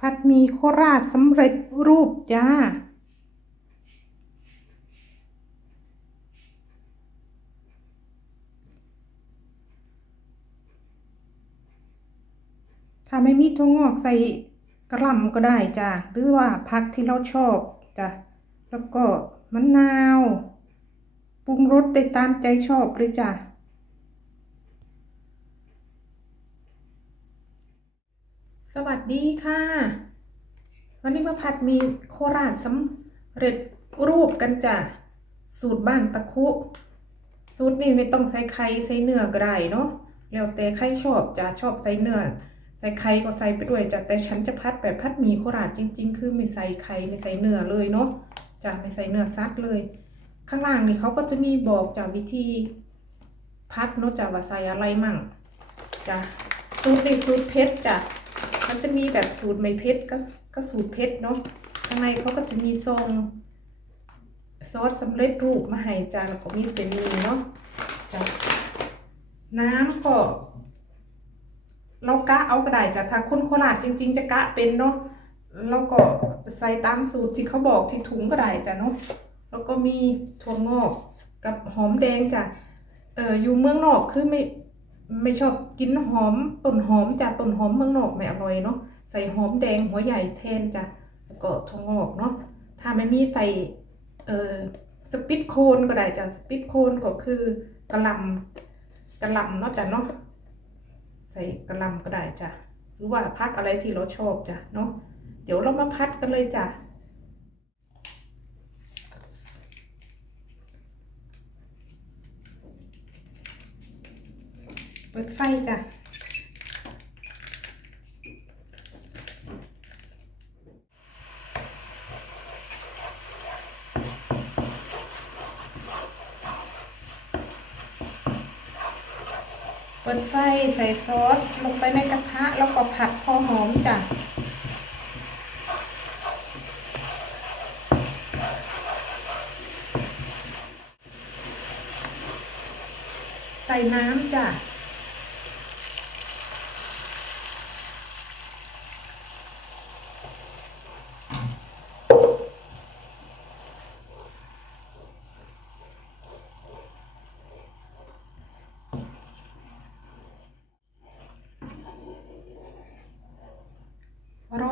ผัดมีโคราชสำเร็จรูปจ้า ถ้าไม่มีถั่วงอกใส่กระหล่ำก็ได้จ้ะหรือว่าผักที่เราชอบจ้ะแล้วก็มะนาว ปรุงรสได้ตามใจชอบเลยจ้ะ สวัสดีค่ะ วันนี้มาผัดมีโคราชสำเร็จรูปกันจ้ะสูตรบ้านตะคุ สูตรนี้ไม่ต้องใส่ไข่ใส่เนื้อก็ได้เนาะแล้วแต่ใครชอบจ้ะชอบใส่เนื้อใส่ไข่ก็ใส่ไปด้วยจ้ะแต่ฉันจะพัดแบบพัดมีโคราชจริง ๆ คือไม่ใส่ไข่ไม่ใส่เนื้อเลยเนาะจ้ะไม่ใส่เนื้อซัดเลย ข้างล่างนี่เขาก็จะมีบอกจ้ะวิธีพัดเนาะจ้ะว่าใส่อะไรมั่งจ้ะสูตรในสูตรเพชรจ้ะ มันจะมีแบบสูตรไม่เพชรก็ก็สูตรเพชรเนาะข้างในเขาก็จะมีซองซอสสำเร็จรูปมาให้จ้ะแล้วก็มีเซนีเนาะจ้ะน้ำก็เรากะเอาก็ได้จ้ะถ้าคนโคราชจริง ๆ จะกะเป็นเนาะแล้วก็ใส่ตามสูตรที่เขาบอกที่ถุงก็ได้จ้ะเนาะแล้วก็มีถั่วงอกกับหอมแดงจ้ะเอออยู่เมืองนอกคือไม่ ไม่ชอบกินหอมต้นหอมจ้ะต้นหอมเมืองนอกไม่อร่อยเนาะใส่หอมแดงหัวใหญ่แทนจ้ะแล้วก็ถั่วงอกเนาะถ้าไม่มีใส่เออสปิตโคนก็ได้จ้ะสปิตโคนก็คือกระลำกระลำเนาะจ้ะเนาะใส่กระลำก็ได้จ้ะหรือว่าพัดอะไรที่เราชอบจ้ะเนาะเดี๋ยวเรามาพัดกันเลยจ้ะ ปิดไฟจ้ะเปิดไฟใส่ซอสลงไปในกระทะแล้วก็ผัดพอหอมจ้ะใส่น้ำจ้ะ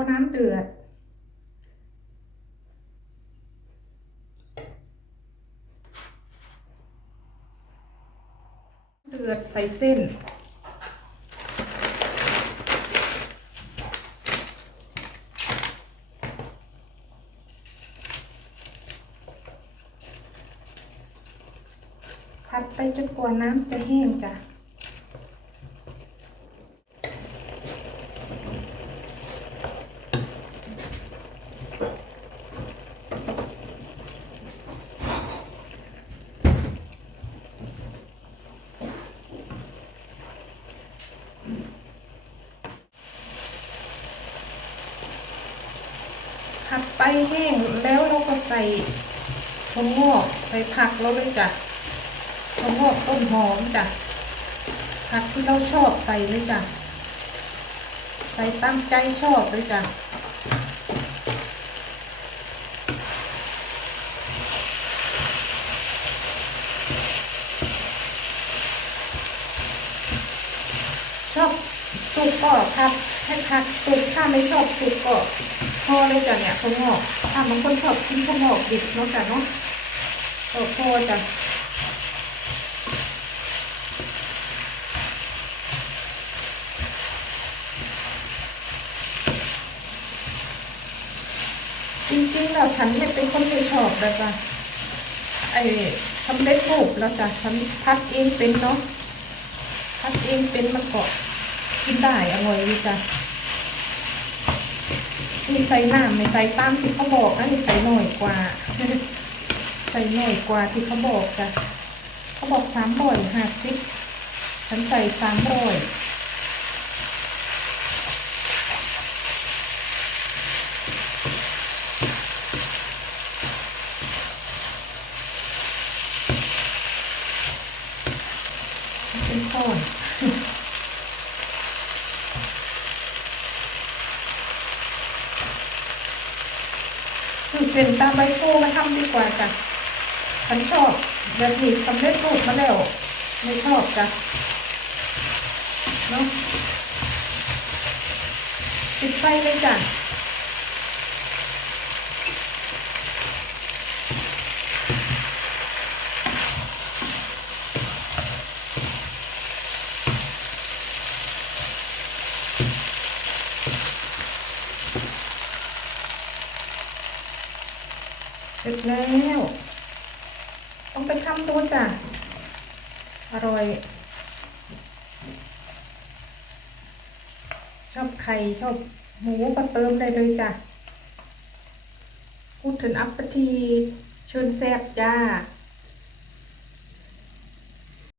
น้ำเดือด เดือดใส่เส้น ผัดไปจนกว่าน้ำจะแห้งจ้ะ ผัดไปแห้งแล้วเราก็ใส่ถั่วงอกใส่ผักเราเลยจ้ะถั่วงอกต้นหอมจ้ะผักที่เราชอบใส่เลยจ้ะใส่ตามใจชอบเลยจ้ะชอบสุกก็ผัดให้ผัดสุกถ้าไม่ชอบสุกก็ พอเลยจ้ะเนี่ยถั่วงอกถ้าบางคนชอบกินถั่วงอกดิบเนาะจ้ะเนาะโอ้พอจ้ะจริงๆแล้วฉันเนี่ยเป็นคนไม่ชอบแล้วจ้ะไอ้ทำเล็ดรูปแล้วจ้ะฉันพัดเองเป็นเนาะพัดเองเป็นมันก็กินได้อร่อยดีจ้ะ มีใส่น้ำไม่ใส่ตามที่เขาบอกนะนี่ใส่หน่อยกว่า ใส่หน่อยกว่าที่เขาบอกจ้ะเขาบอกสามร้อยห้าสิบฉันใส่สามร้อยเป็นต้น สูตรเส้นตามใบโพมาทำดีกว่าจ้ะฉันชอบแบบนี้สำเร็จรูปมาแล้ว ไม่ชอบจ้ะเนาะปิดไฟเลยจ้ะ เสร็จแล้ว ต้องไปทำดูจ้ะ อร่อย ชอบไข่ชอบหมูก็เติมได้เลยจ้ะพูดถึงอัปปทีเชิญแซ่บจ้า